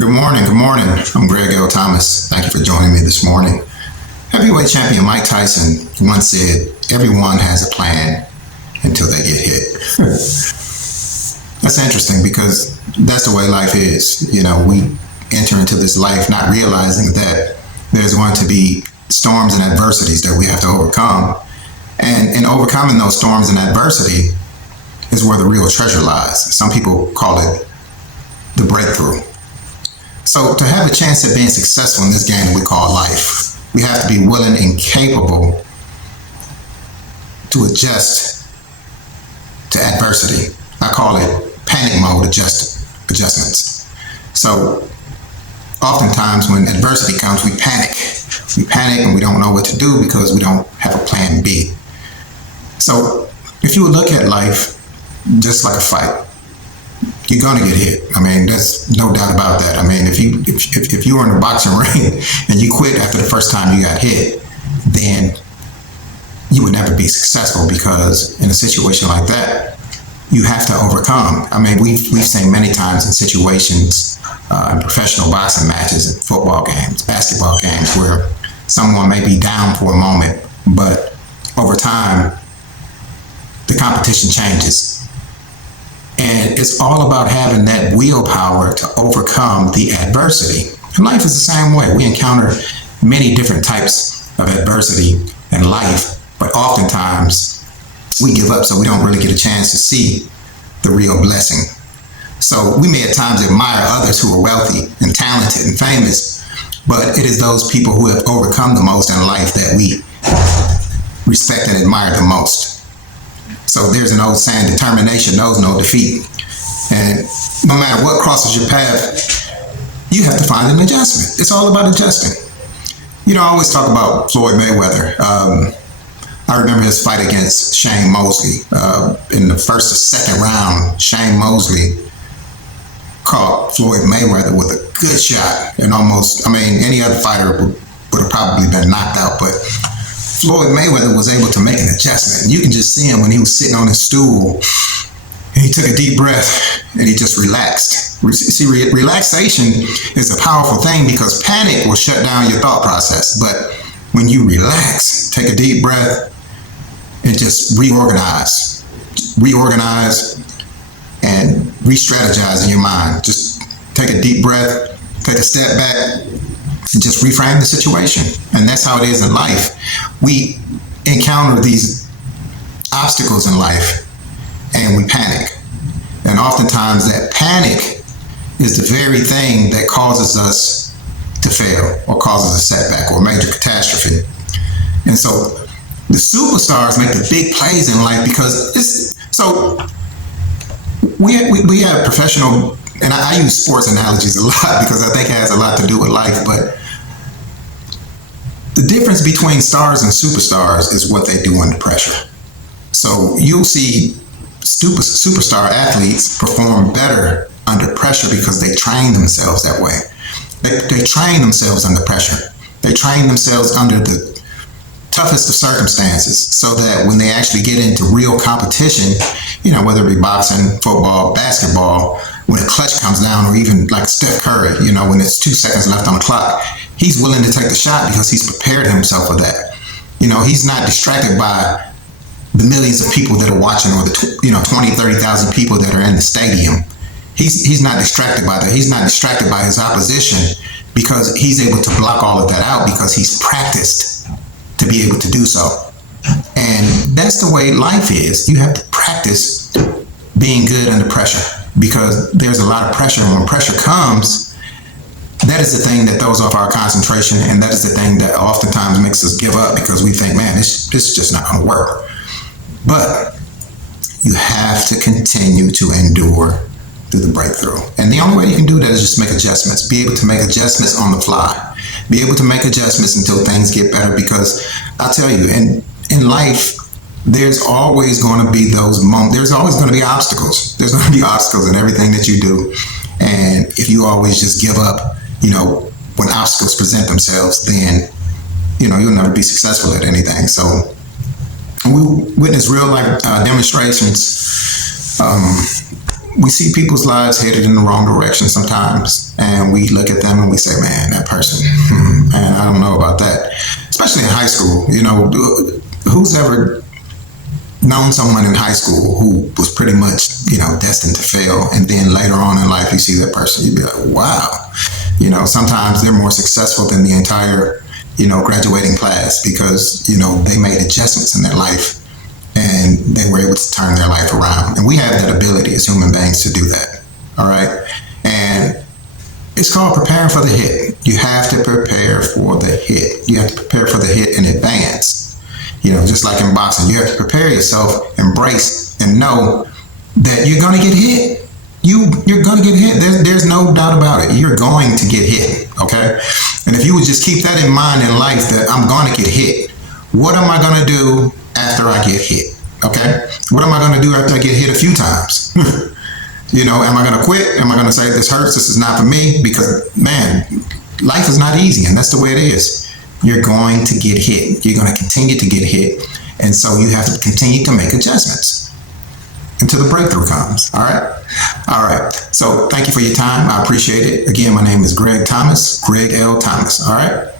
Good morning. Good morning. I'm Greg L. Thomas. Thank you for joining me this morning. Heavyweight champion Mike Tyson once said, "Everyone has a plan until they get hit." That's interesting because that's the way life is. We enter into this life not realizing that there's going to be storms and adversities that we have to overcome. And in overcoming those storms and adversity is where the real treasure lies. Some people call it the breakthrough. So to have a chance at being successful in this game that we call life, we have to be willing and capable to adjust to adversity. I call it panic mode adjustments. So oftentimes when adversity comes, we panic. We panic and we don't know what to do because we don't have a plan B. So if you would look at life just like a fight, you're gonna get hit. There's no doubt about that. If you were in a boxing ring and you quit after the first time you got hit, then you would never be successful because in a situation like that, you have to overcome. We've seen many times in situations, in professional boxing matches, in football games, basketball games, where someone may be down for a moment, but over time, the competition changes. And it's all about having that willpower to overcome the adversity. And life is the same way. We encounter many different types of adversity in life, but oftentimes we give up so we don't really get a chance to see the real blessing. So we may at times admire others who are wealthy and talented and famous, but it is those people who have overcome the most in life that we respect and admire the most. So there's an old saying, determination knows no defeat. And no matter what crosses your path, you have to find an adjustment. It's all about adjusting. I always talk about Floyd Mayweather. I remember his fight against Shane Mosley. In the first or second round, Shane Mosley caught Floyd Mayweather with a good shot. And any other fighter would have probably been knocked out. But Floyd Mayweather was able to make an adjustment. And you can just see him when he was sitting on his stool. And he took a deep breath and he just relaxed. See, relaxation is a powerful thing because panic will shut down your thought process. But when you relax, take a deep breath and just reorganize and re-strategize in your mind. Just take a deep breath, take a step back, and just reframe the situation. And that's how it is in life. We encounter these obstacles in life and we panic. And oftentimes that panic is the very thing that causes us to fail or causes a setback or a major catastrophe. And so the superstars make the big plays in life because we have professional, and I use sports analogies a lot because I think it has a lot to do with life, but the difference between stars and superstars is what they do under pressure. So you'll see superstar athletes perform better under pressure because they train themselves that way. They train themselves under pressure. They train themselves under the toughest of circumstances so that when they actually get into real competition, whether it be boxing, football, basketball, when a clutch comes down, or even like Steph Curry, when it's 2 seconds left on the clock, he's willing to take the shot because he's prepared himself for that. He's not distracted by the millions of people that are watching or the 20, 30,000 people that are in the stadium. He's not distracted by that. He's not distracted by his opposition because he's able to block all of that out because he's practiced to be able to do so. And that's the way life is. You have to practice being good under pressure because there's a lot of pressure. And when pressure comes, that is the thing that throws off our concentration, and that is the thing that oftentimes makes us give up because we think, man, this is just not going to work. But you have to continue to endure through the breakthrough. And the only way you can do that is just make adjustments. Be able to make adjustments on the fly. Be able to make adjustments until things get better because I'll tell you, in life, there's always going to be those moments. There's always going to be obstacles. There's going to be obstacles in everything that you do. And if you always just give up, when obstacles present themselves, then, you'll never be successful at anything. So we witness real life demonstrations we see people's lives headed in the wrong direction sometimes, and we look at them and we say, man, that person, man, I don't know about that. Especially in high school, who's ever known someone in high school who was pretty much, destined to fail, and then later on in life you see that person, you'd be like, wow. Sometimes they're more successful than the entire, graduating class because, they made adjustments in their life and they were able to turn their life around. And we have that ability as human beings to do that. All right. And it's called preparing for the hit. You have to prepare for the hit. You have to prepare for the hit in advance. Just like in boxing, you have to prepare yourself, embrace, and know that you're going to get hit. You're going to get hit. There's no doubt about it. You're going to get hit, okay? And if you would just keep that in mind in life, that I'm going to get hit. What am I going to do after I get hit, okay? What am I going to do after I get hit a few times? Am I going to quit? Am I going to say, this hurts, this is not for me? Because, man, life is not easy, and that's the way it is. You're going to get hit. You're going to continue to get hit. And so you have to continue to make adjustments until the breakthrough comes. All right. All right. So thank you for your time. I appreciate it. Again, my name is Greg Thomas, Greg L. Thomas. All right.